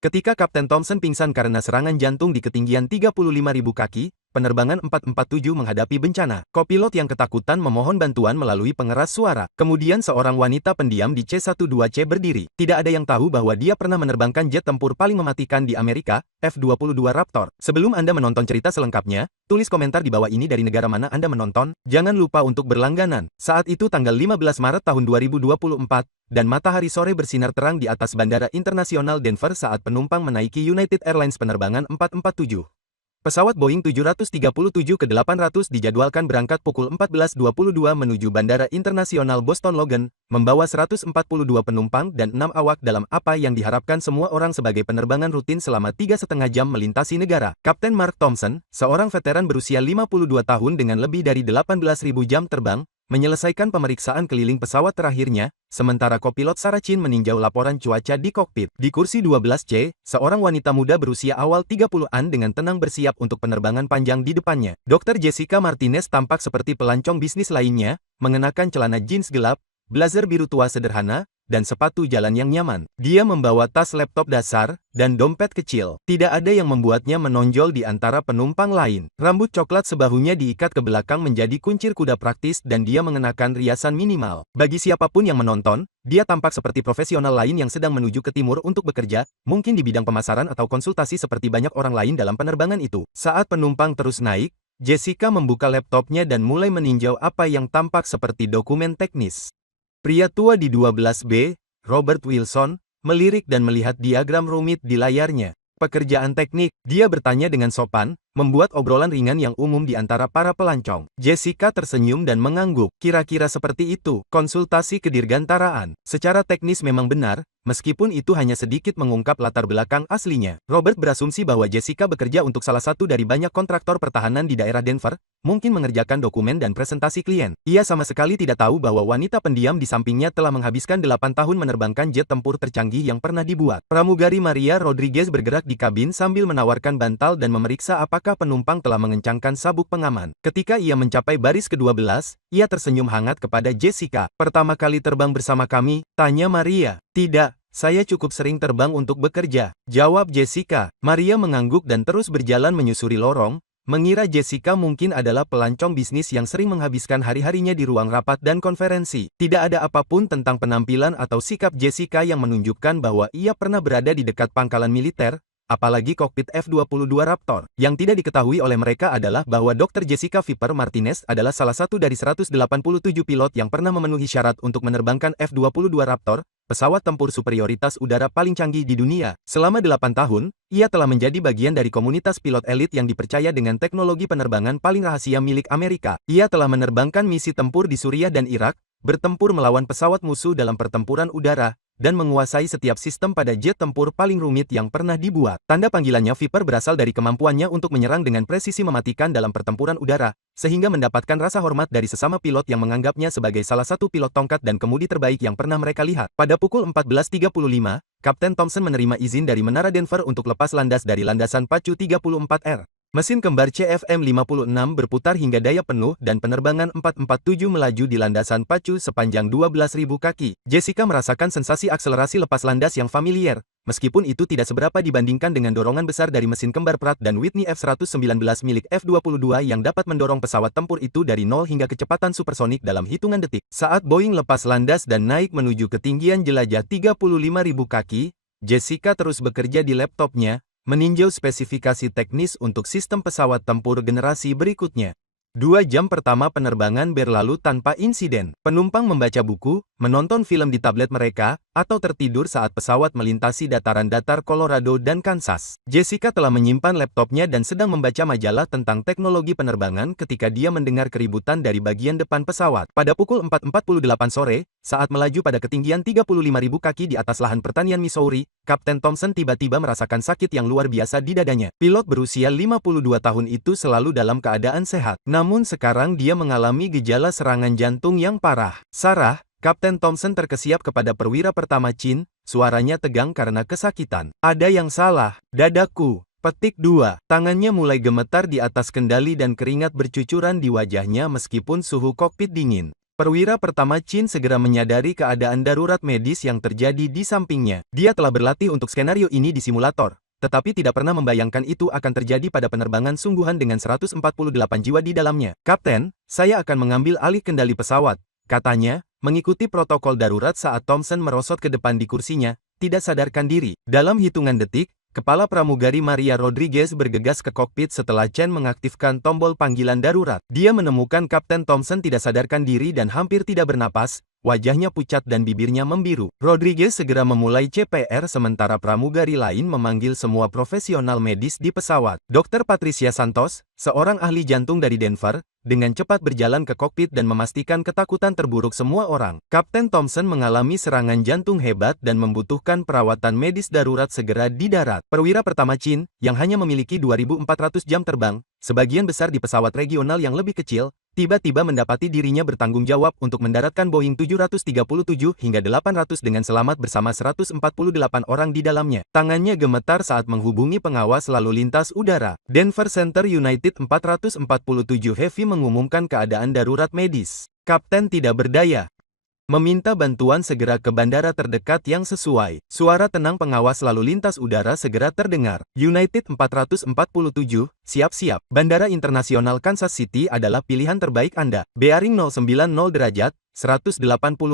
Ketika Kapten Thompson pingsan karena serangan jantung di ketinggian 35.000 kaki, penerbangan 447 menghadapi bencana. Kopilot yang ketakutan memohon bantuan melalui pengeras suara. Kemudian seorang wanita pendiam di C-12C berdiri. Tidak ada yang tahu bahwa dia pernah menerbangkan jet tempur paling mematikan di Amerika, F-22 Raptor. Sebelum Anda menonton cerita selengkapnya, tulis komentar di bawah ini dari negara mana Anda menonton. Jangan lupa untuk berlangganan. Saat itu tanggal 15 Maret tahun 2024, dan matahari sore bersinar terang di atas Bandara Internasional Denver saat penumpang menaiki United Airlines penerbangan 447. Pesawat Boeing 737-800 dijadwalkan berangkat pukul 14.22 menuju Bandara Internasional Boston Logan, membawa 142 penumpang dan 6 awak dalam apa yang diharapkan semua orang sebagai penerbangan rutin selama 3,5 jam melintasi negara. Kapten Mark Thompson, seorang veteran berusia 52 tahun dengan lebih dari 18.000 jam terbang, menyelesaikan pemeriksaan keliling pesawat terakhirnya, sementara kopilot Sarah Chin meninjau laporan cuaca di kokpit. Di kursi 12C, seorang wanita muda berusia awal 30-an dengan tenang bersiap untuk penerbangan panjang di depannya. Dr. Jessica Martinez tampak seperti pelancong bisnis lainnya, mengenakan celana jeans gelap, blazer biru tua sederhana, dan sepatu jalan yang nyaman. Dia membawa tas laptop dasar, dan dompet kecil. Tidak ada yang membuatnya menonjol di antara penumpang lain. Rambut coklat sebahunya diikat ke belakang menjadi kuncir kuda praktis dan dia mengenakan riasan minimal. Bagi siapapun yang menonton, dia tampak seperti profesional lain yang sedang menuju ke timur untuk bekerja, mungkin di bidang pemasaran atau konsultasi seperti banyak orang lain dalam penerbangan itu. Saat penumpang terus naik, Jessica membuka laptopnya dan mulai meninjau apa yang tampak seperti dokumen teknis. Pria tua di 12B, Robert Wilson, melirik dan melihat diagram rumit di layarnya. Pekerjaan teknik, dia bertanya dengan sopan, membuat obrolan ringan yang umum di antara para pelancong. Jessica tersenyum dan mengangguk. Kira-kira seperti itu, konsultasi kedirgantaraan. Secara teknis memang benar, meskipun itu hanya sedikit mengungkap latar belakang aslinya. Robert berasumsi bahwa Jessica bekerja untuk salah satu dari banyak kontraktor pertahanan di daerah Denver, mungkin mengerjakan dokumen dan presentasi klien. Ia sama sekali tidak tahu bahwa wanita pendiam di sampingnya telah menghabiskan 8 tahun menerbangkan jet tempur tercanggih yang pernah dibuat. Pramugari Maria Rodriguez bergerak di kabin sambil menawarkan bantal dan memeriksa apakah penumpang telah mengencangkan sabuk pengaman. Ketika ia mencapai baris ke-12, ia tersenyum hangat kepada Jessica. "Pertama kali terbang bersama kami?" tanya Maria. "Tidak. Saya cukup sering terbang untuk bekerja," jawab Jessica. Maria mengangguk dan terus berjalan menyusuri lorong, mengira Jessica mungkin adalah pelancong bisnis yang sering menghabiskan hari-harinya di ruang rapat dan konferensi. Tidak ada apapun tentang penampilan atau sikap Jessica yang menunjukkan bahwa ia pernah berada di dekat pangkalan militer, apalagi kokpit F-22 Raptor. Yang tidak diketahui oleh mereka adalah bahwa Dr. Jessica Viper Martinez adalah salah satu dari 187 pilot yang pernah memenuhi syarat untuk menerbangkan F-22 Raptor, pesawat tempur superioritas udara paling canggih di dunia. Selama 8 tahun, ia telah menjadi bagian dari komunitas pilot elit yang dipercaya dengan teknologi penerbangan paling rahasia milik Amerika. Ia telah menerbangkan misi tempur di Suriah dan Irak, bertempur melawan pesawat musuh dalam pertempuran udara, dan menguasai setiap sistem pada jet tempur paling rumit yang pernah dibuat. Tanda panggilannya Viper berasal dari kemampuannya untuk menyerang dengan presisi mematikan dalam pertempuran udara, sehingga mendapatkan rasa hormat dari sesama pilot yang menganggapnya sebagai salah satu pilot tongkat dan kemudi terbaik yang pernah mereka lihat. Pada pukul 14.35, Kapten Thompson menerima izin dari Menara Denver untuk lepas landas dari landasan pacu 34R. Mesin kembar CFM56 berputar hingga daya penuh dan penerbangan 447 melaju di landasan pacu sepanjang 12.000 kaki. Jessica merasakan sensasi akselerasi lepas landas yang familiar, meskipun itu tidak seberapa dibandingkan dengan dorongan besar dari mesin kembar Pratt dan Whitney F-119 milik F-22 yang dapat mendorong pesawat tempur itu dari 0 hingga kecepatan supersonik dalam hitungan detik. Saat Boeing lepas landas dan naik menuju ketinggian jelajah 35.000 kaki, Jessica terus bekerja di laptopnya, meninjau spesifikasi teknis untuk sistem pesawat tempur generasi berikutnya. 2 jam pertama penerbangan berlalu tanpa insiden. Penumpang membaca buku, menonton film di tablet mereka, atau tertidur saat pesawat melintasi dataran datar Colorado dan Kansas. Jessica telah menyimpan laptopnya dan sedang membaca majalah tentang teknologi penerbangan ketika dia mendengar keributan dari bagian depan pesawat. Pada pukul 4.48 sore, saat melaju pada ketinggian 35.000 kaki di atas lahan pertanian Missouri, Kapten Thompson tiba-tiba merasakan sakit yang luar biasa di dadanya. Pilot berusia 52 tahun itu selalu dalam keadaan sehat. Namun sekarang dia mengalami gejala serangan jantung yang parah. "Sarah," Kapten Thompson terkesiap kepada perwira pertama Chin, suaranya tegang karena kesakitan. "Ada yang salah, dadaku." Petik 2. Tangannya mulai gemetar di atas kendali dan keringat bercucuran di wajahnya meskipun suhu kokpit dingin. Perwira pertama Chin segera menyadari keadaan darurat medis yang terjadi di sampingnya. Dia telah berlatih untuk skenario ini di simulator, tetapi tidak pernah membayangkan itu akan terjadi pada penerbangan sungguhan dengan 148 jiwa di dalamnya. "Kapten, saya akan mengambil alih kendali pesawat," katanya, mengikuti protokol darurat saat Thompson merosot ke depan di kursinya, tidak sadarkan diri. Dalam hitungan detik, kepala pramugari Maria Rodriguez bergegas ke kokpit setelah Chen mengaktifkan tombol panggilan darurat. Dia menemukan Kapten Thompson tidak sadarkan diri dan hampir tidak bernapas, wajahnya pucat dan bibirnya membiru. Rodriguez segera memulai CPR sementara pramugari lain memanggil semua profesional medis di pesawat. Dr. Patricia Santos, seorang ahli jantung dari Denver, dengan cepat berjalan ke kokpit dan memastikan ketakutan terburuk semua orang. Kapten Thompson mengalami serangan jantung hebat dan membutuhkan perawatan medis darurat segera di darat. Perwira pertama Chin, yang hanya memiliki 2.400 jam terbang, sebagian besar di pesawat regional yang lebih kecil, tiba-tiba mendapati dirinya bertanggung jawab untuk mendaratkan Boeing 737 hingga 800 dengan selamat bersama 148 orang di dalamnya. Tangannya gemetar saat menghubungi pengawas lalu lintas udara. Denver Center United 447 Heavy mengumumkan keadaan darurat medis. Kapten tidak berdaya. Meminta bantuan segera ke bandara terdekat yang sesuai. Suara tenang pengawas lalu lintas udara segera terdengar. United 447, siap-siap. Bandara Internasional Kansas City adalah pilihan terbaik Anda. Bearing 090 derajat, 180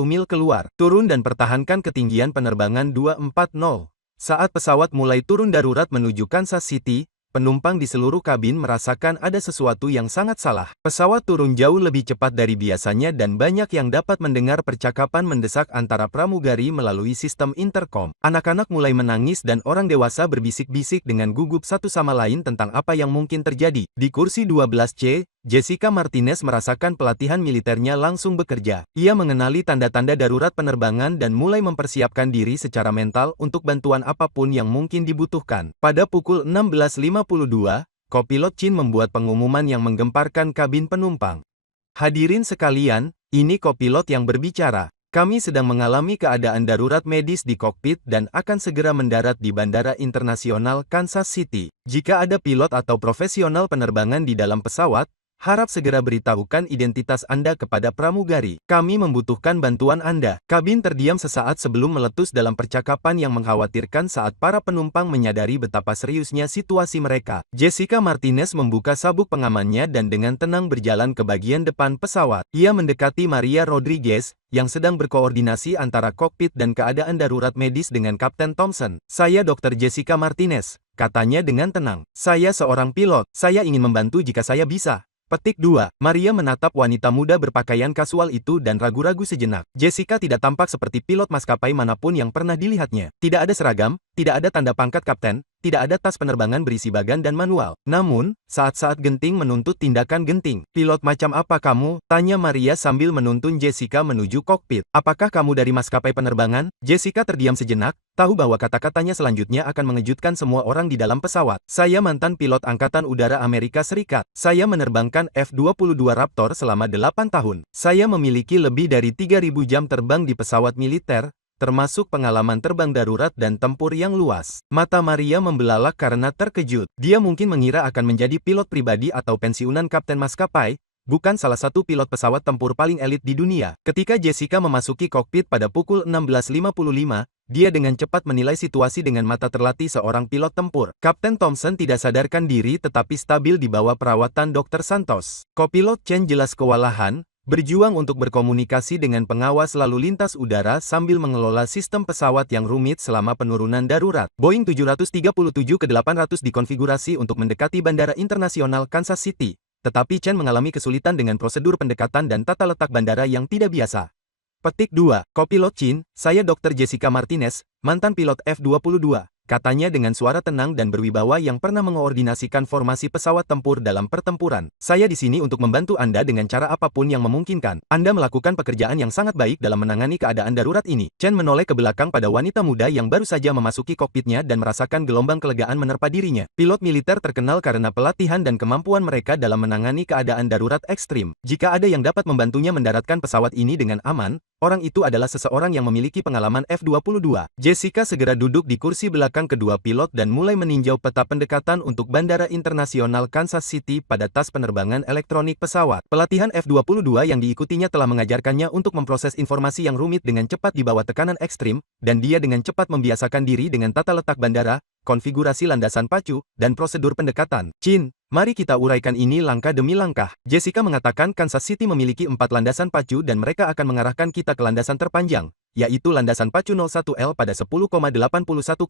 mil keluar. Turun dan pertahankan ketinggian penerbangan 240. Saat pesawat mulai turun darurat menuju Kansas City, penumpang di seluruh kabin merasakan ada sesuatu yang sangat salah. Pesawat turun jauh lebih cepat dari biasanya dan banyak yang dapat mendengar percakapan mendesak antara pramugari melalui sistem intercom. Anak-anak mulai menangis dan orang dewasa berbisik-bisik dengan gugup satu sama lain tentang apa yang mungkin terjadi. Di kursi 12C, Jessica Martinez merasakan pelatihan militernya langsung bekerja. Ia mengenali tanda-tanda darurat penerbangan dan mulai mempersiapkan diri secara mental untuk bantuan apapun yang mungkin dibutuhkan. Pada pukul 16.52, kopilot Chin membuat pengumuman yang menggemparkan kabin penumpang. "Hadirin sekalian, ini kopilot yang berbicara. Kami sedang mengalami keadaan darurat medis di kokpit dan akan segera mendarat di Bandara Internasional Kansas City. Jika ada pilot atau profesional penerbangan di dalam pesawat, harap segera beritahukan identitas Anda kepada pramugari. Kami membutuhkan bantuan Anda." Kabin terdiam sesaat sebelum meletus dalam percakapan yang mengkhawatirkan saat para penumpang menyadari betapa seriusnya situasi mereka. Jessica Martinez membuka sabuk pengamannya dan dengan tenang berjalan ke bagian depan pesawat. Ia mendekati Maria Rodriguez, yang sedang berkoordinasi antara kokpit dan keadaan darurat medis dengan Kapten Thompson. "Saya Dr. Jessica Martinez," katanya dengan tenang. "Saya seorang pilot. Saya ingin membantu jika saya bisa." Petik 2. Maria menatap wanita muda berpakaian kasual itu dan ragu-ragu sejenak. Jessica tidak tampak seperti pilot maskapai manapun yang pernah dilihatnya. Tidak ada seragam, tidak ada tanda pangkat kapten, tidak ada tas penerbangan berisi bagan dan manual. Namun, saat-saat genting menuntut tindakan genting. "Pilot macam apa kamu?" tanya Maria sambil menuntun Jessica menuju kokpit. "Apakah kamu dari maskapai penerbangan?" Jessica terdiam sejenak, tahu bahwa kata-katanya selanjutnya akan mengejutkan semua orang di dalam pesawat. "Saya mantan pilot Angkatan Udara Amerika Serikat. Saya menerbangkan F-22 Raptor selama 8 tahun. Saya memiliki lebih dari 3.000 jam terbang di pesawat militer, termasuk pengalaman terbang darurat dan tempur yang luas." Mata Maria membelalak karena terkejut. Dia mungkin mengira akan menjadi pilot pribadi atau pensiunan kapten maskapai, bukan salah satu pilot pesawat tempur paling elit di dunia. Ketika Jessica memasuki kokpit pada pukul 16.55, dia dengan cepat menilai situasi dengan mata terlatih seorang pilot tempur. Kapten Thompson tidak sadarkan diri tetapi stabil di bawah perawatan Dr. Santos. Kopilot Chen jelas kewalahan, berjuang untuk berkomunikasi dengan pengawas lalu lintas udara sambil mengelola sistem pesawat yang rumit selama penurunan darurat. Boeing 737-800 dikonfigurasi untuk mendekati Bandara Internasional Kansas City, tetapi Chen mengalami kesulitan dengan prosedur pendekatan dan tata letak bandara yang tidak biasa. Petik 2. Kopilot Chin, "Saya Dr. Jessica Martinez, mantan pilot F-22. Katanya dengan suara tenang dan berwibawa yang pernah mengoordinasikan formasi pesawat tempur dalam pertempuran. "Saya di sini untuk membantu Anda dengan cara apapun yang memungkinkan. Anda melakukan pekerjaan yang sangat baik dalam menangani keadaan darurat ini." Chen menoleh ke belakang pada wanita muda yang baru saja memasuki kokpitnya dan merasakan gelombang kelegaan menerpa dirinya. Pilot militer terkenal karena pelatihan dan kemampuan mereka dalam menangani keadaan darurat ekstrim. Jika ada yang dapat membantunya mendaratkan pesawat ini dengan aman, Orang itu adalah seseorang yang memiliki pengalaman F-22. Jessica segera duduk di kursi belakang kedua pilot dan mulai meninjau peta pendekatan untuk Bandara Internasional Kansas City pada tas penerbangan elektronik pesawat. Pelatihan F-22 yang diikutinya telah mengajarkannya untuk memproses informasi yang rumit dengan cepat di bawah tekanan ekstrim, dan dia dengan cepat membiasakan diri dengan tata letak bandara, konfigurasi landasan pacu, dan prosedur pendekatan. Chin, mari kita uraikan ini langkah demi langkah. Jessica mengatakan Kansas City memiliki 4 landasan pacu dan mereka akan mengarahkan kita ke landasan terpanjang, yaitu landasan pacu 01L pada 10,81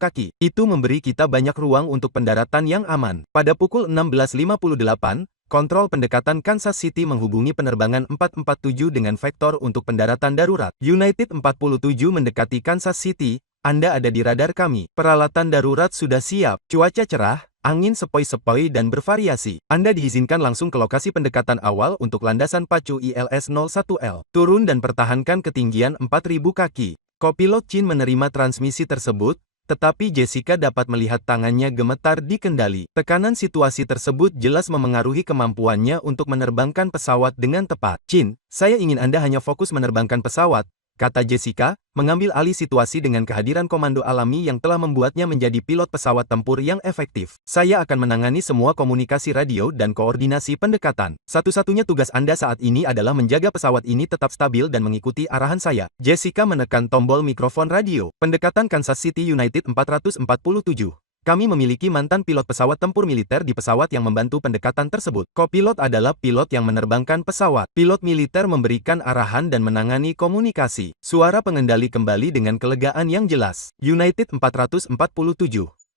kaki. Itu memberi kita banyak ruang untuk pendaratan yang aman. Pada pukul 16.58, kontrol pendekatan Kansas City menghubungi penerbangan 447 dengan vektor untuk pendaratan darurat. United 47 mendekati Kansas City. Anda ada di radar kami. Peralatan darurat sudah siap. Cuaca cerah, angin sepoi-sepoi dan bervariasi. Anda diizinkan langsung ke lokasi pendekatan awal untuk landasan pacu ILS-01L. Turun dan pertahankan ketinggian 4.000 kaki. Kopilot Chin menerima transmisi tersebut, tetapi Jessica dapat melihat tangannya gemetar di kendali. Tekanan situasi tersebut jelas memengaruhi kemampuannya untuk menerbangkan pesawat dengan tepat. Chin, saya ingin Anda hanya fokus menerbangkan pesawat, kata Jessica, mengambil alih situasi dengan kehadiran komando alami yang telah membuatnya menjadi pilot pesawat tempur yang efektif. Saya akan menangani semua komunikasi radio dan koordinasi pendekatan. Satu-satunya tugas Anda saat ini adalah menjaga pesawat ini tetap stabil dan mengikuti arahan saya. Jessica menekan tombol mikrofon radio. Pendekatan Kansas City United 447. Kami memiliki mantan pilot pesawat tempur militer di pesawat yang membantu pendekatan tersebut. Kopilot adalah pilot yang menerbangkan pesawat. Pilot militer memberikan arahan dan menangani komunikasi. Suara pengendali kembali dengan kelegaan yang jelas. United 447.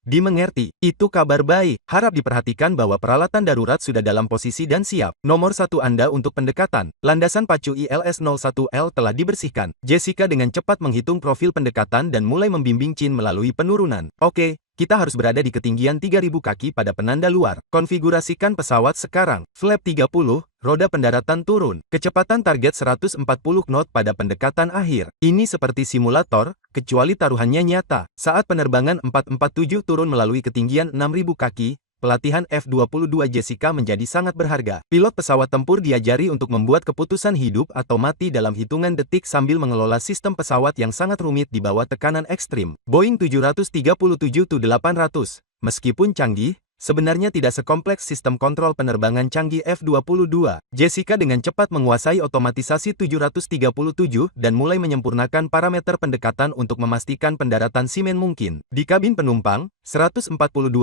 Dimengerti, itu kabar baik. Harap diperhatikan bahwa peralatan darurat sudah dalam posisi dan siap. Nomor 1 Anda untuk pendekatan. Landasan pacu ILS-01L telah dibersihkan. Jessica dengan cepat menghitung profil pendekatan dan mulai membimbing Chin melalui penurunan. Oke. Kita harus berada di ketinggian 3.000 kaki pada penanda luar. Konfigurasikan pesawat sekarang. Flap 30, roda pendaratan turun. Kecepatan target 140 knot pada pendekatan akhir. Ini seperti simulator, kecuali taruhannya nyata. Saat penerbangan 447 turun melalui ketinggian 6.000 kaki, pelatihan F-22 Jessica menjadi sangat berharga. Pilot pesawat tempur diajari untuk membuat keputusan hidup atau mati dalam hitungan detik sambil mengelola sistem pesawat yang sangat rumit di bawah tekanan ekstrim. Boeing 737-800, meskipun canggih, sebenarnya tidak sekompleks sistem kontrol penerbangan canggih F-22. Jessica dengan cepat menguasai otomatisasi 737 dan mulai menyempurnakan parameter pendekatan untuk memastikan pendaratan simen mungkin. Di kabin penumpang, 142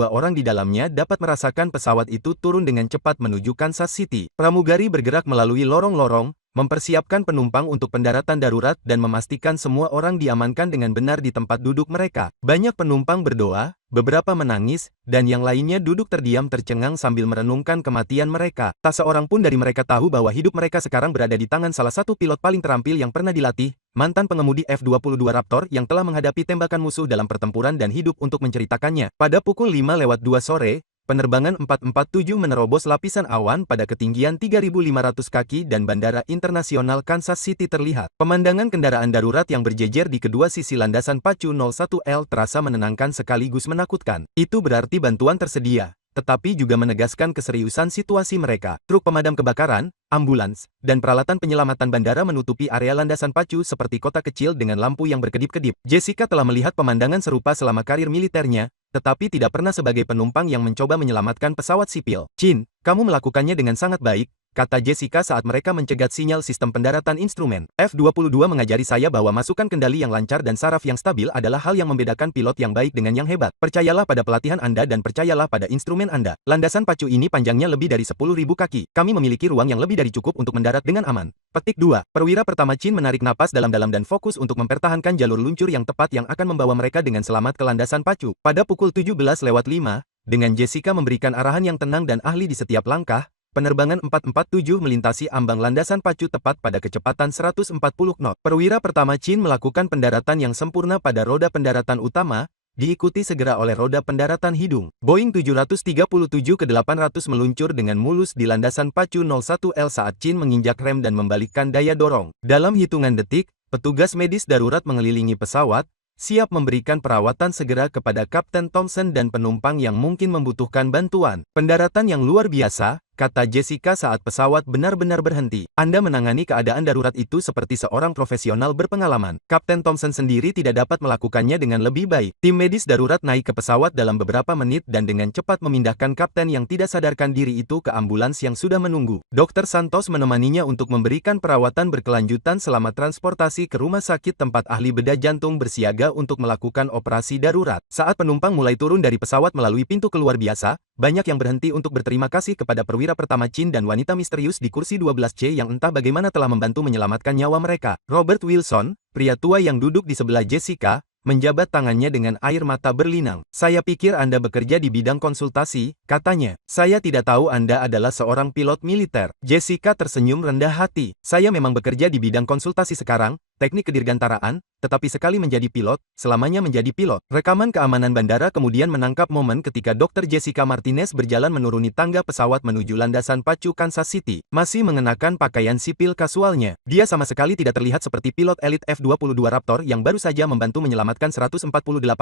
orang di dalamnya dapat merasakan pesawat itu turun dengan cepat menuju Kansas City. Pramugari bergerak melalui lorong-lorong, mempersiapkan penumpang untuk pendaratan darurat dan memastikan semua orang diamankan dengan benar di tempat duduk mereka. Banyak penumpang berdoa, beberapa menangis, dan yang lainnya duduk terdiam tercengang sambil merenungkan kematian mereka. Tak seorang pun dari mereka tahu bahwa hidup mereka sekarang berada di tangan salah satu pilot paling terampil yang pernah dilatih, mantan pengemudi F-22 Raptor yang telah menghadapi tembakan musuh dalam pertempuran dan hidup untuk menceritakannya. Pada pukul 5:02 sore, penerbangan 447 menerobos lapisan awan pada ketinggian 3.500 kaki dan Bandara Internasional Kansas City terlihat. Pemandangan kendaraan darurat yang berjejer di kedua sisi landasan pacu 01L terasa menenangkan sekaligus menakutkan. Itu berarti bantuan tersedia, tetapi juga menegaskan keseriusan situasi mereka. Truk pemadam kebakaran, ambulans, dan peralatan penyelamatan bandara menutupi area landasan pacu seperti kota kecil dengan lampu yang berkedip-kedip. Jessica telah melihat pemandangan serupa selama karir militernya, tetapi tidak pernah sebagai penumpang yang mencoba menyelamatkan pesawat sipil. Chin, kamu melakukannya dengan sangat baik, kata Jessica saat mereka mencegat sinyal sistem pendaratan instrumen. F-22 mengajari saya bahwa masukan kendali yang lancar dan saraf yang stabil adalah hal yang membedakan pilot yang baik dengan yang hebat. Percayalah pada pelatihan Anda dan percayalah pada instrumen Anda. Landasan pacu ini panjangnya lebih dari 10.000 kaki. Kami memiliki ruang yang lebih dari cukup untuk mendarat dengan aman. Petik 2. Perwira pertama Chin menarik napas dalam-dalam dan fokus untuk mempertahankan jalur luncur yang tepat yang akan membawa mereka dengan selamat ke landasan pacu. Pada pukul 17:05, dengan Jessica memberikan arahan yang tenang dan ahli di setiap langkah, penerbangan 447 melintasi ambang landasan pacu tepat pada kecepatan 140 knot. Perwira pertama Chin melakukan pendaratan yang sempurna pada roda pendaratan utama, diikuti segera oleh roda pendaratan hidung. Boeing 737-800 meluncur dengan mulus di landasan pacu 01L saat Chin menginjak rem dan membalikkan daya dorong. Dalam hitungan detik, petugas medis darurat mengelilingi pesawat, siap memberikan perawatan segera kepada Kapten Thompson dan penumpang yang mungkin membutuhkan bantuan. Pendaratan yang luar biasa, kata Jessica saat pesawat benar-benar berhenti. Anda menangani keadaan darurat itu seperti seorang profesional berpengalaman. Kapten Thompson sendiri tidak dapat melakukannya dengan lebih baik. Tim medis darurat naik ke pesawat dalam beberapa menit dan dengan cepat memindahkan kapten yang tidak sadarkan diri itu ke ambulans yang sudah menunggu. Dr. Santos menemaninya untuk memberikan perawatan berkelanjutan selama transportasi ke rumah sakit tempat ahli bedah jantung bersiaga untuk melakukan operasi darurat. Saat penumpang mulai turun dari pesawat melalui pintu keluar biasa, banyak yang berhenti untuk berterima kasih kepada perwira pertama Chin dan wanita misterius di kursi 12C yang entah bagaimana telah membantu menyelamatkan nyawa mereka. Robert Wilson, pria tua yang duduk di sebelah Jessica, menjabat tangannya dengan air mata berlinang. Saya pikir Anda bekerja di bidang konsultasi, katanya. Saya tidak tahu Anda adalah seorang pilot militer. Jessica tersenyum rendah hati. Saya memang bekerja di bidang konsultasi sekarang, teknik kedirgantaraan, tetapi sekali menjadi pilot, selamanya menjadi pilot. Rekaman keamanan bandara kemudian menangkap momen ketika Dr. Jessica Martinez berjalan menuruni tangga pesawat menuju landasan pacu Kansas City, masih mengenakan pakaian sipil kasualnya. Dia sama sekali tidak terlihat seperti pilot elit F-22 Raptor yang baru saja membantu menyelamatkan 148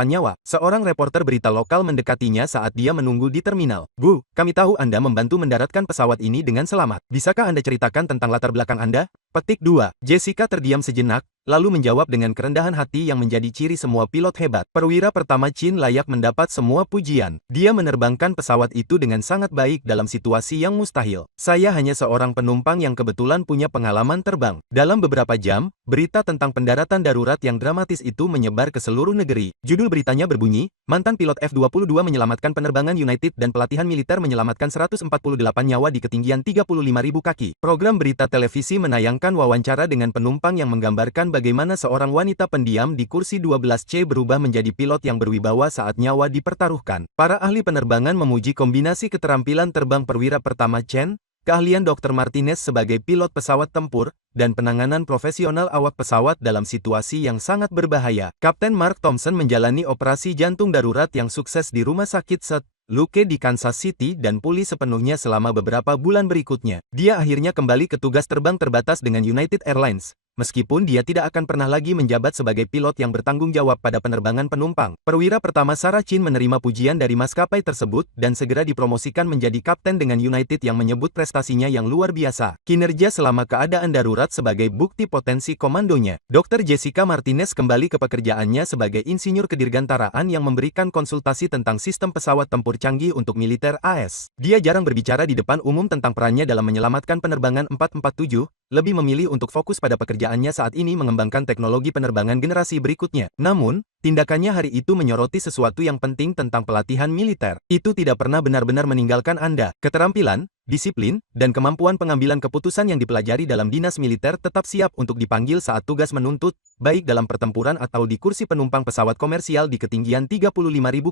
nyawa. Seorang reporter berita lokal mendekatinya saat dia menunggu di terminal. Bu, kami tahu Anda membantu mendaratkan pesawat ini dengan selamat. Bisakah Anda ceritakan tentang latar belakang Anda? Petik 2. Jessica terdiam sejenak, lalu menjawab dengan kerendahan hati yang menjadi ciri semua pilot hebat. Perwira pertama Chin layak mendapat semua pujian. Dia menerbangkan pesawat itu dengan sangat baik dalam situasi yang mustahil. Saya hanya seorang penumpang yang kebetulan punya pengalaman terbang. Dalam beberapa jam, berita tentang pendaratan darurat yang dramatis itu menyebar ke seluruh negeri. Judul beritanya berbunyi, mantan pilot F-22 menyelamatkan penerbangan United dan pelatihan militer menyelamatkan 148 nyawa di ketinggian 35.000 kaki. Program berita televisi menayangkan wawancara dengan penumpang yang menggambarkan bagaimana seorang wanita pendiam di kursi 12C berubah menjadi pilot yang berwibawa saat nyawa dipertaruhkan. Para ahli penerbangan memuji kombinasi keterampilan terbang perwira pertama Chen, keahlian Dr. Martinez sebagai pilot pesawat tempur, dan penanganan profesional awak pesawat dalam situasi yang sangat berbahaya. Kapten Mark Thompson menjalani operasi jantung darurat yang sukses di rumah sakit St. Luke di Kansas City dan pulih sepenuhnya selama beberapa bulan berikutnya. Dia akhirnya kembali ke tugas terbang terbatas dengan United Airlines. Meskipun dia tidak akan pernah lagi menjabat sebagai pilot yang bertanggung jawab pada penerbangan penumpang. Perwira pertama Sarah Chin menerima pujian dari maskapai tersebut dan segera dipromosikan menjadi kapten dengan United yang menyebut prestasinya yang luar biasa. Kinerja selama keadaan darurat sebagai bukti potensi komandonya. Dr. Jessica Martinez kembali ke pekerjaannya sebagai insinyur kedirgantaraan yang memberikan konsultasi tentang sistem pesawat tempur canggih untuk militer AS. Dia jarang berbicara di depan umum tentang perannya dalam menyelamatkan penerbangan 447, lebih memilih untuk fokus pada pekerjaannya saat ini mengembangkan teknologi penerbangan generasi berikutnya. Namun, tindakannya hari itu menyoroti sesuatu yang penting tentang pelatihan militer. Itu tidak pernah benar-benar meninggalkan Anda. Keterampilan, disiplin, dan kemampuan pengambilan keputusan yang dipelajari dalam dinas militer tetap siap untuk dipanggil saat tugas menuntut, baik dalam pertempuran atau di kursi penumpang pesawat komersial di ketinggian 35.000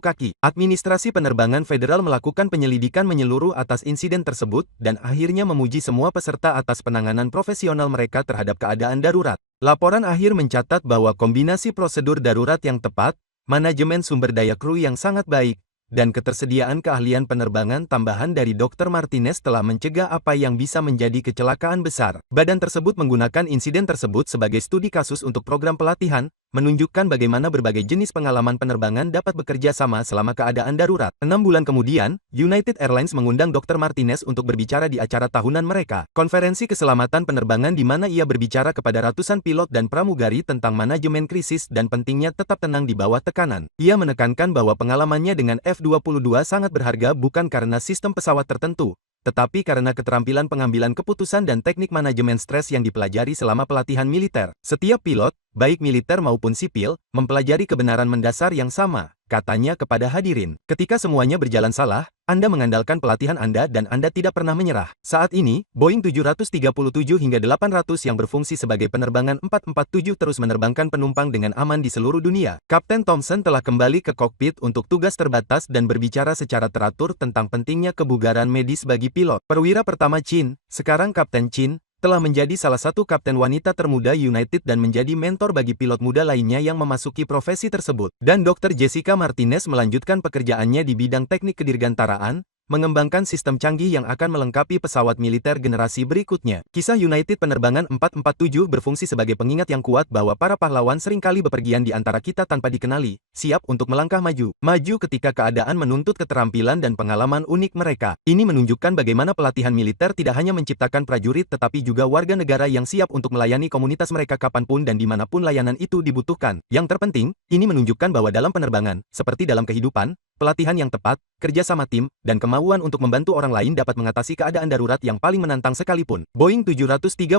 kaki. Administrasi Penerbangan Federal melakukan penyelidikan menyeluruh atas insiden tersebut dan akhirnya memuji semua peserta atas penanganan profesional mereka terhadap keadaan darurat. Laporan akhir mencatat bahwa kombinasi prosedur darurat yang tepat, manajemen sumber daya kru yang sangat baik, dan ketersediaan keahlian penerbangan tambahan dari Dr. Martinez telah mencegah apa yang bisa menjadi kecelakaan besar. Badan tersebut menggunakan insiden tersebut sebagai studi kasus untuk program pelatihan, menunjukkan bagaimana berbagai jenis pengalaman penerbangan dapat bekerja sama selama keadaan darurat. 6 bulan kemudian, United Airlines mengundang Dr. Martinez untuk berbicara di acara tahunan mereka, konferensi keselamatan penerbangan di mana ia berbicara kepada ratusan pilot dan pramugari tentang manajemen krisis dan pentingnya tetap tenang di bawah tekanan. Ia menekankan bahwa pengalamannya dengan F-22 sangat berharga bukan karena sistem pesawat tertentu, tetapi karena keterampilan pengambilan keputusan dan teknik manajemen stres yang dipelajari selama pelatihan militer. Setiap pilot, baik militer maupun sipil, mempelajari kebenaran mendasar yang sama, katanya kepada hadirin. Ketika semuanya berjalan salah, Anda mengandalkan pelatihan Anda dan Anda tidak pernah menyerah. Saat ini, Boeing 737 hingga 800 yang berfungsi sebagai penerbangan 447 terus menerbangkan penumpang dengan aman di seluruh dunia. Kapten Thompson telah kembali ke kokpit untuk tugas terbatas dan berbicara secara teratur tentang pentingnya kebugaran medis bagi pilot. Perwira pertama Chin, sekarang Kapten Chin, telah menjadi salah satu kapten wanita termuda United dan menjadi mentor bagi pilot muda lainnya yang memasuki profesi tersebut. Dan Dr. Jessica Martinez melanjutkan pekerjaannya di bidang teknik kedirgantaraan, mengembangkan sistem canggih yang akan melengkapi pesawat militer generasi berikutnya. Kisah United Penerbangan 447 berfungsi sebagai pengingat yang kuat bahwa para pahlawan seringkali bepergian di antara kita tanpa dikenali, siap untuk melangkah maju. Maju ketika keadaan menuntut keterampilan dan pengalaman unik mereka. Ini menunjukkan bagaimana pelatihan militer tidak hanya menciptakan prajurit tetapi juga warga negara yang siap untuk melayani komunitas mereka kapanpun dan dimanapun layanan itu dibutuhkan. Yang terpenting, ini menunjukkan bahwa dalam penerbangan, seperti dalam kehidupan, pelatihan yang tepat, kerja sama tim, dan kemauan untuk membantu orang lain dapat mengatasi keadaan darurat yang paling menantang sekalipun. Boeing 737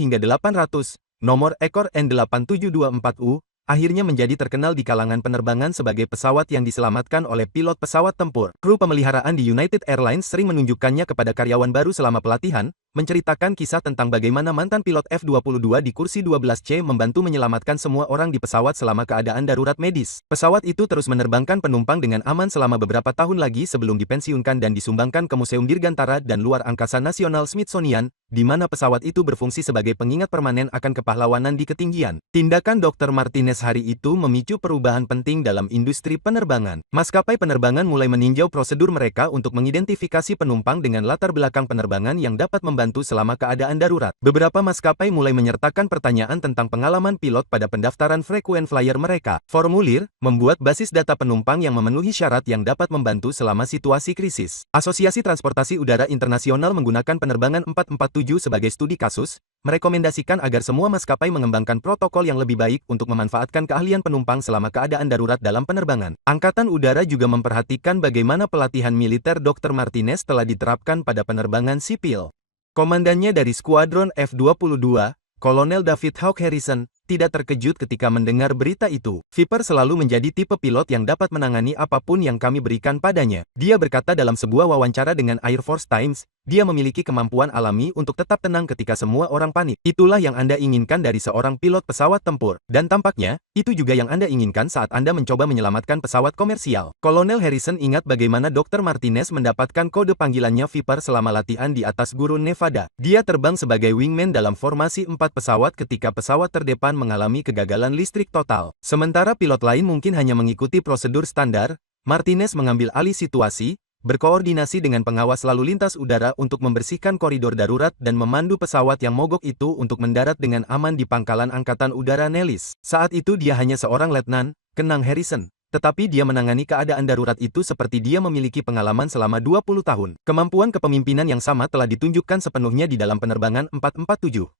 hingga 800, nomor ekor N8724U, akhirnya menjadi terkenal di kalangan penerbangan sebagai pesawat yang diselamatkan oleh pilot pesawat tempur. Kru pemeliharaan di United Airlines sering menunjukkannya kepada karyawan baru selama pelatihan, menceritakan kisah tentang bagaimana mantan pilot F-22 di kursi 12C membantu menyelamatkan semua orang di pesawat selama keadaan darurat medis. Pesawat itu terus menerbangkan penumpang dengan aman selama beberapa tahun lagi sebelum dipensiunkan dan disumbangkan ke Museum Dirgantara dan Luar Angkasa Nasional Smithsonian, di mana pesawat itu berfungsi sebagai pengingat permanen akan kepahlawanan di ketinggian. Tindakan Dr. Martinez hari itu memicu perubahan penting dalam industri penerbangan. Maskapai penerbangan mulai meninjau prosedur mereka untuk mengidentifikasi penumpang dengan latar belakang penerbangan yang dapat membantu selama keadaan darurat. Beberapa maskapai mulai menyertakan pertanyaan tentang pengalaman pilot pada pendaftaran frequent flyer mereka. Formulir, membuat basis data penumpang yang memenuhi syarat yang dapat membantu selama situasi krisis. Asosiasi Transportasi Udara Internasional menggunakan penerbangan 447 sebagai studi kasus, merekomendasikan agar semua maskapai mengembangkan protokol yang lebih baik untuk memanfaatkan keahlian penumpang selama keadaan darurat dalam penerbangan. Angkatan Udara juga memperhatikan bagaimana pelatihan militer Dr. Martinez telah diterapkan pada penerbangan sipil. Komandannya dari Skuadron F-22, Kolonel David Hawk Harrison, tidak terkejut ketika mendengar berita itu. Viper selalu menjadi tipe pilot yang dapat menangani apapun yang kami berikan padanya. Dia berkata dalam sebuah wawancara dengan Air Force Times, dia memiliki kemampuan alami untuk tetap tenang ketika semua orang panik. Itulah yang Anda inginkan dari seorang pilot pesawat tempur. Dan tampaknya, itu juga yang Anda inginkan saat Anda mencoba menyelamatkan pesawat komersial. Kolonel Harrison ingat bagaimana Dr. Martinez mendapatkan kode panggilannya Viper selama latihan di atas gurun Nevada. Dia terbang sebagai wingman dalam formasi 4 pesawat ketika pesawat terdepan mengalami kegagalan listrik total. Sementara pilot lain mungkin hanya mengikuti prosedur standar, Martinez mengambil alih situasi, berkoordinasi dengan pengawas lalu lintas udara untuk membersihkan koridor darurat dan memandu pesawat yang mogok itu untuk mendarat dengan aman di pangkalan Angkatan Udara Nellis. Saat itu dia hanya seorang letnan, kenang Harrison. Tetapi dia menangani keadaan darurat itu seperti dia memiliki pengalaman selama 20 tahun. Kemampuan kepemimpinan yang sama telah ditunjukkan sepenuhnya di dalam penerbangan 447.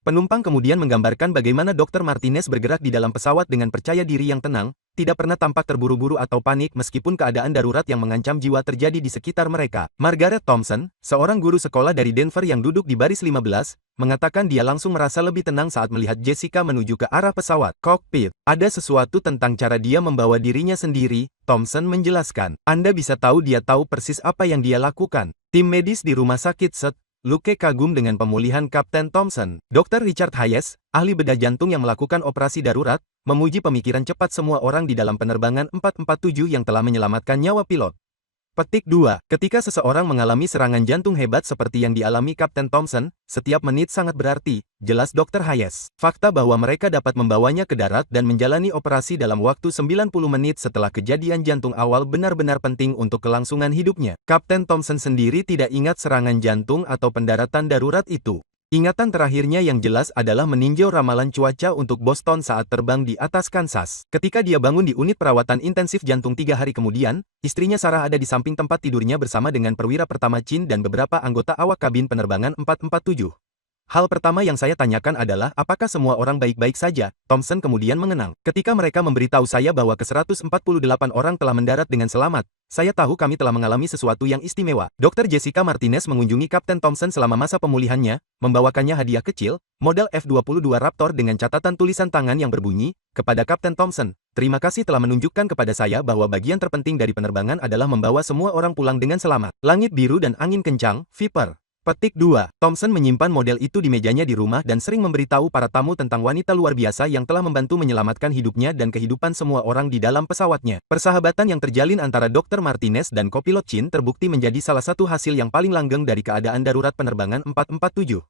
Penumpang kemudian menggambarkan bagaimana Dr. Martinez bergerak di dalam pesawat dengan percaya diri yang tenang, tidak pernah tampak terburu-buru atau panik meskipun keadaan darurat yang mengancam jiwa terjadi di sekitar mereka. Margaret Thompson, seorang guru sekolah dari Denver yang duduk di baris 15, mengatakan dia langsung merasa lebih tenang saat melihat Jessica menuju ke arah pesawat kokpit. Ada sesuatu tentang cara dia membawa dirinya sendiri, Thompson menjelaskan. Anda bisa tahu dia tahu persis apa yang dia lakukan. Tim medis di rumah sakit St. Luke kagum dengan pemulihan Kapten Thompson. Dr. Richard Hayes, ahli bedah jantung yang melakukan operasi darurat, memuji pemikiran cepat semua orang di dalam penerbangan 447 yang telah menyelamatkan nyawa pilot. Petik 2. Ketika seseorang mengalami serangan jantung hebat seperti yang dialami Kapten Thompson, setiap menit sangat berarti, jelas Dr. Hayes. Fakta bahwa mereka dapat membawanya ke darat dan menjalani operasi dalam waktu 90 menit setelah kejadian jantung awal benar-benar penting untuk kelangsungan hidupnya. Kapten Thompson sendiri tidak ingat serangan jantung atau pendaratan darurat itu. Ingatan terakhirnya yang jelas adalah meninjau ramalan cuaca untuk Boston saat terbang di atas Kansas. Ketika dia bangun di unit perawatan intensif jantung 3 hari kemudian, istrinya Sarah ada di samping tempat tidurnya bersama dengan perwira pertama Chin dan beberapa anggota awak kabin penerbangan 447. Hal pertama yang saya tanyakan adalah apakah semua orang baik-baik saja, Thompson kemudian mengenang. Ketika mereka memberitahu saya bahwa ke-148 orang telah mendarat dengan selamat, saya tahu kami telah mengalami sesuatu yang istimewa. Dr. Jessica Martinez mengunjungi Kapten Thompson selama masa pemulihannya, membawakannya hadiah kecil, model F-22 Raptor dengan catatan tulisan tangan yang berbunyi, kepada Kapten Thompson, terima kasih telah menunjukkan kepada saya bahwa bagian terpenting dari penerbangan adalah membawa semua orang pulang dengan selamat. Langit biru dan angin kencang, Viper. Petik 2. Thompson menyimpan model itu di mejanya di rumah dan sering memberitahu para tamu tentang wanita luar biasa yang telah membantu menyelamatkan hidupnya dan kehidupan semua orang di dalam pesawatnya. Persahabatan yang terjalin antara Dr. Martinez dan kopilot Chin terbukti menjadi salah satu hasil yang paling langgeng dari keadaan darurat penerbangan 447.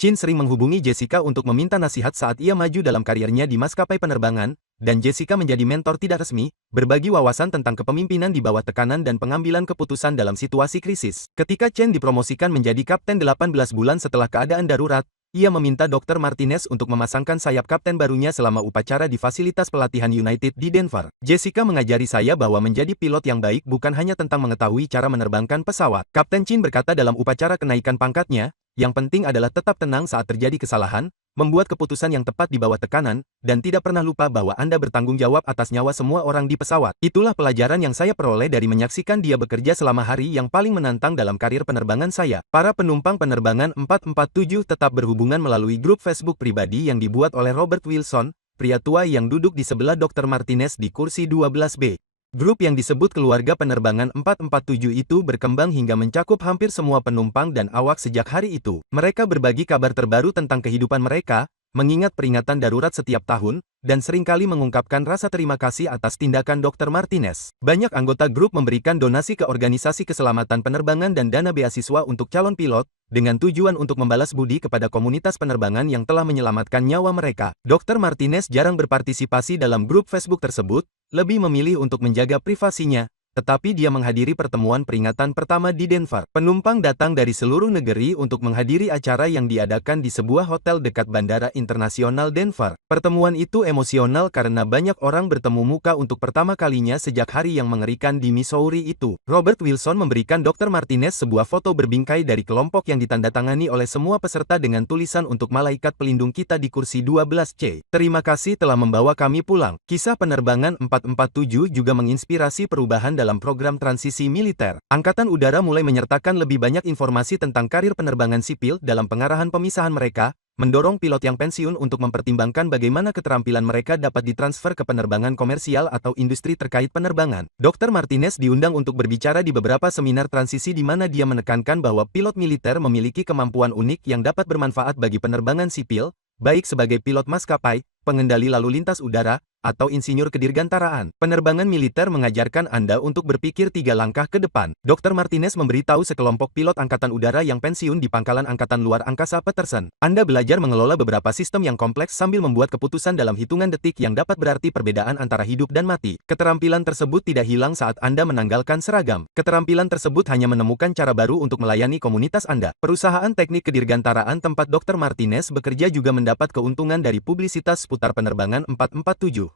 Chin sering menghubungi Jessica untuk meminta nasihat saat ia maju dalam karirnya di maskapai penerbangan, dan Jessica menjadi mentor tidak resmi, berbagi wawasan tentang kepemimpinan di bawah tekanan dan pengambilan keputusan dalam situasi krisis. Ketika Chen dipromosikan menjadi kapten 18 bulan setelah keadaan darurat, ia meminta Dr. Martinez untuk memasangkan sayap kapten barunya selama upacara di fasilitas pelatihan United di Denver. Jessica mengajari saya bahwa menjadi pilot yang baik bukan hanya tentang mengetahui cara menerbangkan pesawat. Kapten Chin berkata dalam upacara kenaikan pangkatnya, yang penting adalah tetap tenang saat terjadi kesalahan, membuat keputusan yang tepat di bawah tekanan, dan tidak pernah lupa bahwa Anda bertanggung jawab atas nyawa semua orang di pesawat. Itulah pelajaran yang saya peroleh dari menyaksikan dia bekerja selama hari yang paling menantang dalam karir penerbangan saya. Para penumpang penerbangan 447 tetap berhubungan melalui grup Facebook pribadi yang dibuat oleh Robert Wilson, pria tua yang duduk di sebelah Dr. Martinez di kursi 12B. Grup yang disebut Keluarga Penerbangan 447 itu berkembang hingga mencakup hampir semua penumpang dan awak sejak hari itu. Mereka berbagi kabar terbaru tentang kehidupan mereka, mengingat peringatan darurat setiap tahun, dan seringkali mengungkapkan rasa terima kasih atas tindakan Dr. Martinez. Banyak anggota grup memberikan donasi ke organisasi keselamatan penerbangan dan dana beasiswa untuk calon pilot, dengan tujuan untuk membalas budi kepada komunitas penerbangan yang telah menyelamatkan nyawa mereka. Dr. Martinez jarang berpartisipasi dalam grup Facebook tersebut, lebih memilih untuk menjaga privasinya, tetapi dia menghadiri pertemuan peringatan pertama di Denver. Penumpang datang dari seluruh negeri untuk menghadiri acara yang diadakan di sebuah hotel dekat Bandara Internasional Denver. Pertemuan itu emosional karena banyak orang bertemu muka untuk pertama kalinya sejak hari yang mengerikan di Missouri itu. Robert Wilson memberikan Dr. Martinez sebuah foto berbingkai dari kelompok yang ditandatangani oleh semua peserta dengan tulisan untuk malaikat pelindung kita di kursi 12C. Terima kasih telah membawa kami pulang. Kisah penerbangan 447 juga menginspirasi perubahan dalam program transisi militer. Angkatan Udara mulai menyertakan lebih banyak informasi tentang karir penerbangan sipil dalam pengarahan pemisahan mereka, mendorong pilot yang pensiun untuk mempertimbangkan bagaimana keterampilan mereka dapat ditransfer ke penerbangan komersial atau industri terkait penerbangan. Dr. Martinez diundang untuk berbicara di beberapa seminar transisi di mana dia menekankan bahwa pilot militer memiliki kemampuan unik yang dapat bermanfaat bagi penerbangan sipil, baik sebagai pilot maskapai, pengendali lalu lintas udara, atau insinyur kedirgantaraan. Penerbangan militer mengajarkan Anda untuk berpikir 3 langkah ke depan. Dr. Martinez memberitahu sekelompok pilot angkatan udara yang pensiun di pangkalan angkatan luar angkasa Peterson. Anda belajar mengelola beberapa sistem yang kompleks sambil membuat keputusan dalam hitungan detik yang dapat berarti perbedaan antara hidup dan mati. Keterampilan tersebut tidak hilang saat Anda menanggalkan seragam. Keterampilan tersebut hanya menemukan cara baru untuk melayani komunitas Anda. Perusahaan teknik kedirgantaraan tempat Dr. Martinez bekerja juga mendapat keuntungan dari publisitas seputar penerbangan 447.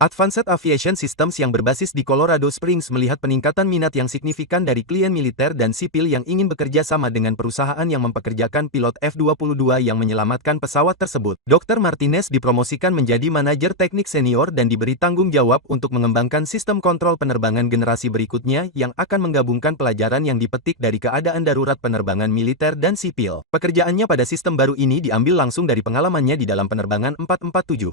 Advanced Aviation Systems yang berbasis di Colorado Springs melihat peningkatan minat yang signifikan dari klien militer dan sipil yang ingin bekerja sama dengan perusahaan yang mempekerjakan pilot F-22 yang menyelamatkan pesawat tersebut. Dr. Martinez dipromosikan menjadi manajer teknik senior dan diberi tanggung jawab untuk mengembangkan sistem kontrol penerbangan generasi berikutnya yang akan menggabungkan pelajaran yang dipetik dari keadaan darurat penerbangan militer dan sipil. Pekerjaannya pada sistem baru ini diambil langsung dari pengalamannya di dalam penerbangan 447.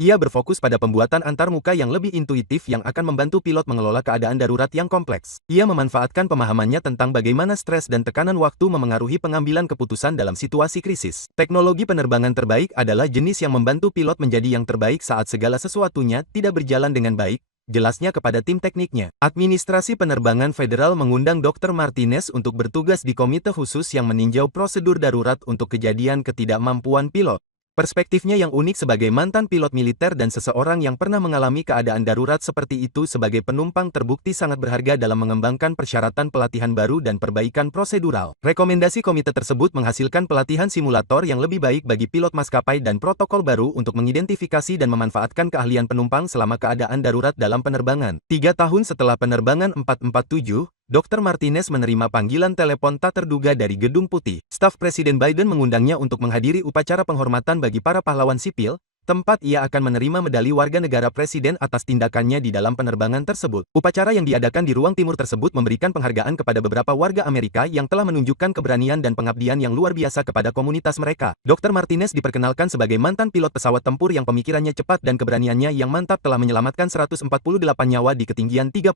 Ia berfokus pada pembuatan antarmuka yang lebih intuitif yang akan membantu pilot mengelola keadaan darurat yang kompleks. Ia memanfaatkan pemahamannya tentang bagaimana stres dan tekanan waktu memengaruhi pengambilan keputusan dalam situasi krisis. Teknologi penerbangan terbaik adalah jenis yang membantu pilot menjadi yang terbaik saat segala sesuatunya tidak berjalan dengan baik, jelasnya kepada tim tekniknya. Administrasi Penerbangan Federal mengundang Dr. Martinez untuk bertugas di komite khusus yang meninjau prosedur darurat untuk kejadian ketidakmampuan pilot. Perspektifnya yang unik sebagai mantan pilot militer dan seseorang yang pernah mengalami keadaan darurat seperti itu sebagai penumpang terbukti sangat berharga dalam mengembangkan persyaratan pelatihan baru dan perbaikan prosedural. Rekomendasi komite tersebut menghasilkan pelatihan simulator yang lebih baik bagi pilot maskapai dan protokol baru untuk mengidentifikasi dan memanfaatkan keahlian penumpang selama keadaan darurat dalam penerbangan. 3 tahun setelah penerbangan 447, Dr. Martinez menerima panggilan telepon tak terduga dari Gedung Putih. Staf Presiden Biden mengundangnya untuk menghadiri upacara penghormatan bagi para pahlawan sipil, tempat ia akan menerima medali warga negara presiden atas tindakannya di dalam penerbangan tersebut. Upacara yang diadakan di ruang timur tersebut memberikan penghargaan kepada beberapa warga Amerika yang telah menunjukkan keberanian dan pengabdian yang luar biasa kepada komunitas mereka. Dr. Martinez diperkenalkan sebagai mantan pilot pesawat tempur yang pemikirannya cepat dan keberaniannya yang mantap telah menyelamatkan 148 nyawa di ketinggian 35.000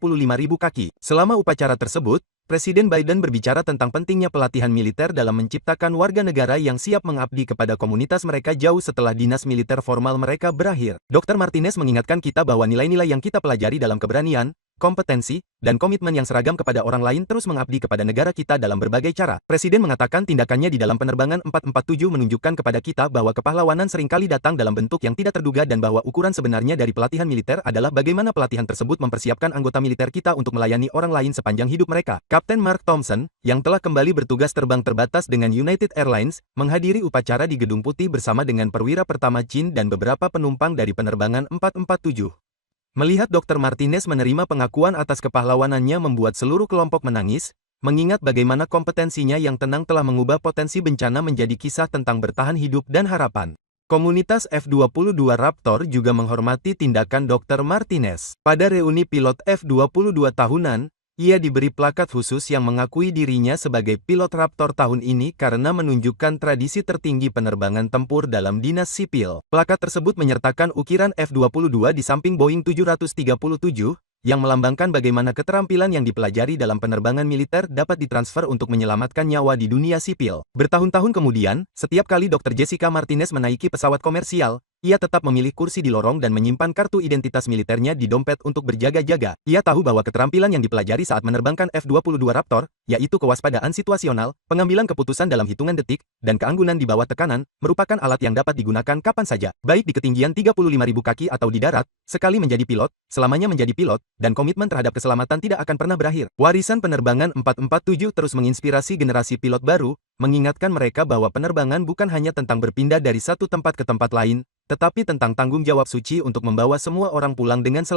kaki. Selama upacara tersebut, Presiden Biden berbicara tentang pentingnya pelatihan militer dalam menciptakan warga negara yang siap mengabdi kepada komunitas mereka jauh setelah dinas militer formal mereka berakhir. Dr. Martinez mengingatkan kita bahwa nilai-nilai yang kita pelajari dalam keberanian, kompetensi, dan komitmen yang seragam kepada orang lain terus mengabdi kepada negara kita dalam berbagai cara. Presiden mengatakan tindakannya di dalam penerbangan 447 menunjukkan kepada kita bahwa kepahlawanan seringkali datang dalam bentuk yang tidak terduga dan bahwa ukuran sebenarnya dari pelatihan militer adalah bagaimana pelatihan tersebut mempersiapkan anggota militer kita untuk melayani orang lain sepanjang hidup mereka. Kapten Mark Thompson, yang telah kembali bertugas terbang terbatas dengan United Airlines, menghadiri upacara di Gedung Putih bersama dengan perwira pertama Chin dan beberapa penumpang dari penerbangan 447. Melihat Dr. Martinez menerima pengakuan atas kepahlawanannya membuat seluruh kelompok menangis, mengingat bagaimana kompetensinya yang tenang telah mengubah potensi bencana menjadi kisah tentang bertahan hidup dan harapan. Komunitas F-22 Raptor juga menghormati tindakan Dr. Martinez. Pada reuni pilot F-22 tahunan, ia diberi plakat khusus yang mengakui dirinya sebagai pilot Raptor tahun ini karena menunjukkan tradisi tertinggi penerbangan tempur dalam dinas sipil. Plakat tersebut menyertakan ukiran F-22 di samping Boeing 737, yang melambangkan bagaimana keterampilan yang dipelajari dalam penerbangan militer dapat ditransfer untuk menyelamatkan nyawa di dunia sipil. Bertahun-tahun kemudian, setiap kali Dr. Jessica Martinez menaiki pesawat komersial, ia tetap memilih kursi di lorong dan menyimpan kartu identitas militernya di dompet untuk berjaga-jaga. Ia tahu bahwa keterampilan yang dipelajari saat menerbangkan F-22 Raptor, yaitu kewaspadaan situasional, pengambilan keputusan dalam hitungan detik, dan keanggunan di bawah tekanan, merupakan alat yang dapat digunakan kapan saja, baik di ketinggian 35.000 kaki atau di darat. Sekali menjadi pilot, selamanya menjadi pilot, dan komitmen terhadap keselamatan tidak akan pernah berakhir. Warisan penerbangan 447 terus menginspirasi generasi pilot baru, mengingatkan mereka bahwa penerbangan bukan hanya tentang berpindah dari satu tempat ke tempat lain, tetapi tentang tanggung jawab suci untuk membawa semua orang pulang dengan selamat.